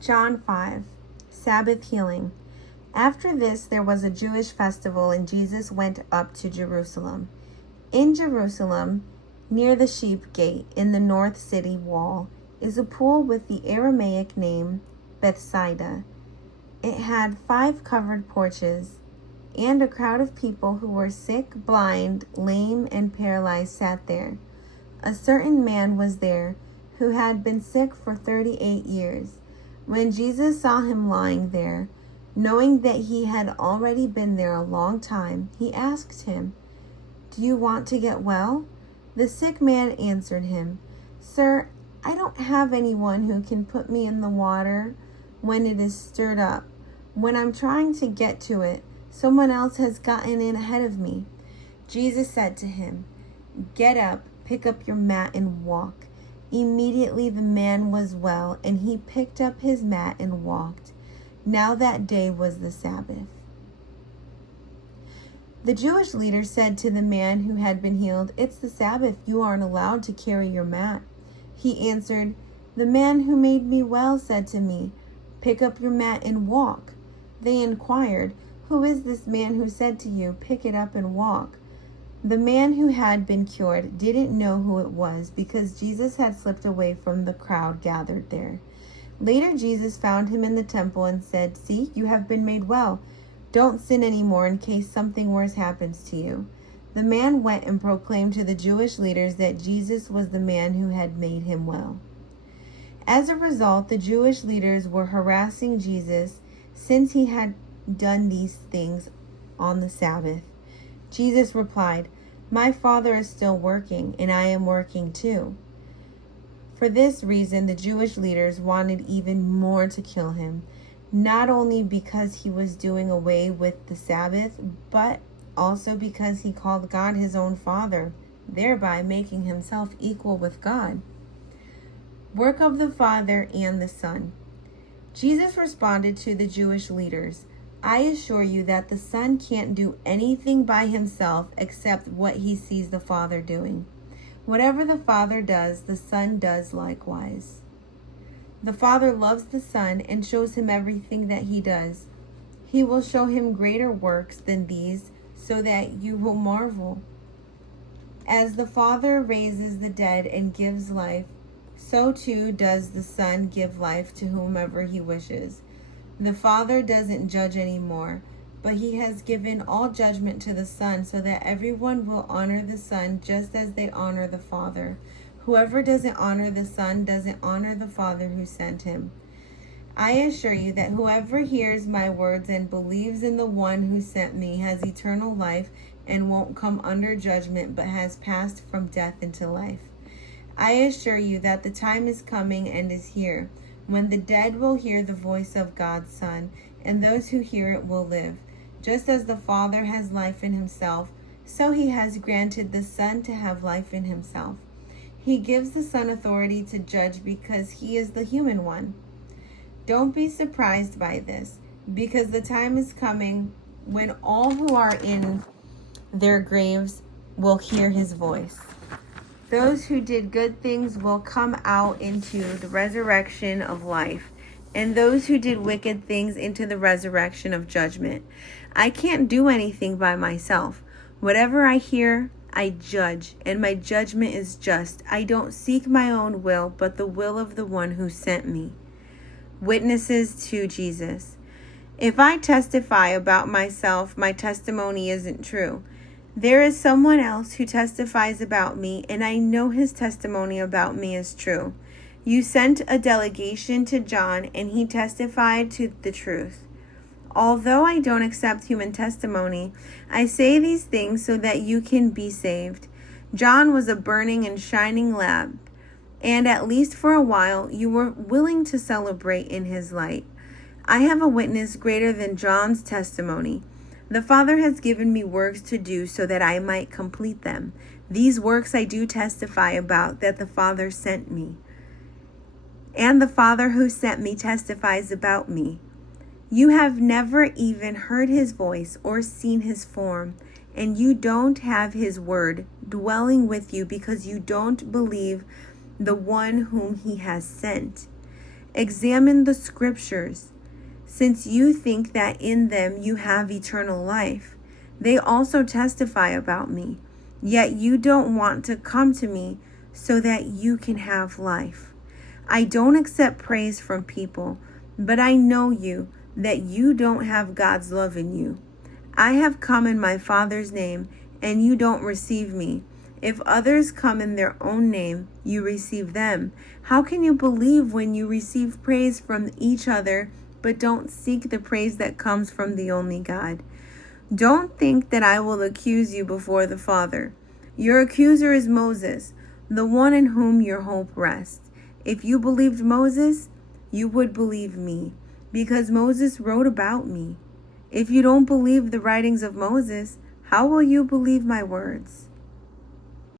John 5. Sabbath healing. After this, there was a Jewish festival, and Jesus went up to Jerusalem. In Jerusalem, near the sheep gate in the north city wall, is a pool with the Aramaic name Bethsaida. It had 5 covered porches, and a crowd of people who were sick, blind, lame, and paralyzed sat there. A certain man was there who had been sick for 38 years. When Jesus saw him lying there, knowing that he had already been there a long time, he asked him, "Do you want to get well?" The sick man answered him, "Sir, I don't have anyone who can put me in the water when it is stirred up. When I'm trying to get to it, someone else has gotten in ahead of me." Jesus said to him, "Get up, pick up your mat and walk." Immediately the man was well, and he picked up his mat and walked. Now that day was the Sabbath. The Jewish leader said to the man who had been healed, "It's the Sabbath. You aren't allowed to carry your mat." He answered, "The man who made me well said to me, 'Pick up your mat and walk.'" They inquired, "Who is this man who said to you, 'Pick it up and walk'?" The man who had been cured didn't know who it was, because Jesus had slipped away from the crowd gathered there. Later, Jesus found him in the temple and said, "See, you have been made well. Don't sin anymore in case something worse happens to you." The man went and proclaimed to the Jewish leaders that Jesus was the man who had made him well. As a result, the Jewish leaders were harassing Jesus since he had done these things on the Sabbath. Jesus replied, "My Father is still working, and I am working too." For this reason, the Jewish leaders wanted even more to kill him, not only because he was doing away with the Sabbath, but also because he called God his own Father, thereby making himself equal with God. Work of the Father and the Son. Jesus responded to the Jewish leaders, "I assure you that the Son can't do anything by himself except what he sees the Father doing. Whatever the Father does, the Son does likewise. The Father loves the Son and shows him everything that he does. He will show him greater works than these, so that you will marvel. As the Father raises the dead and gives life, so too does the Son give life to whomever he wishes. The Father doesn't judge anymore, but he has given all judgment to the Son, so that everyone will honor the Son just as they honor the Father. Whoever doesn't honor the Son doesn't honor the Father who sent him. I assure you that whoever hears my words and believes in the one who sent me has eternal life and won't come under judgment, but has passed from death into life. I assure you that the time is coming and is here, when the dead will hear the voice of God's Son, and those who hear it will live. Just as the Father has life in himself, so he has granted the Son to have life in himself. He gives the Son authority to judge because he is the human one. Don't be surprised by this, because the time is coming when all who are in their graves will hear his voice. Those who did good things will come out into the resurrection of life, and those who did wicked things into the resurrection of judgment. I can't do anything by myself. Whatever I hear, I judge, and my judgment is just. I don't seek my own will, but the will of the one who sent me. Witnesses to Jesus. If I testify about myself, my testimony isn't true. There is someone else who testifies about me, and I know his testimony about me is true. You sent a delegation to John, and he testified to the truth. Although I don't accept human testimony, I say these things so that you can be saved. John was a burning and shining lamp, and at least for a while you were willing to celebrate in his light. I have a witness greater than John's testimony. The Father has given me works to do so that I might complete them. These works I do testify about, that the Father sent me. And the Father who sent me testifies about me. You have never even heard his voice or seen his form, and you don't have his word dwelling with you because you don't believe the one whom he has sent. Examine the scriptures, since you think that in them you have eternal life. They also testify about me, yet you don't want to come to me so that you can have life. I don't accept praise from people, but I know you, that you don't have God's love in you. I have come in my Father's name, and you don't receive me. If others come in their own name, you receive them. How can you believe when you receive praise from each other, but don't seek the praise that comes from the only God? Don't think that I will accuse you before the Father. Your accuser is Moses, the one in whom your hope rests. If you believed Moses, you would believe me, because Moses wrote about me. If you don't believe the writings of Moses, how will you believe my words?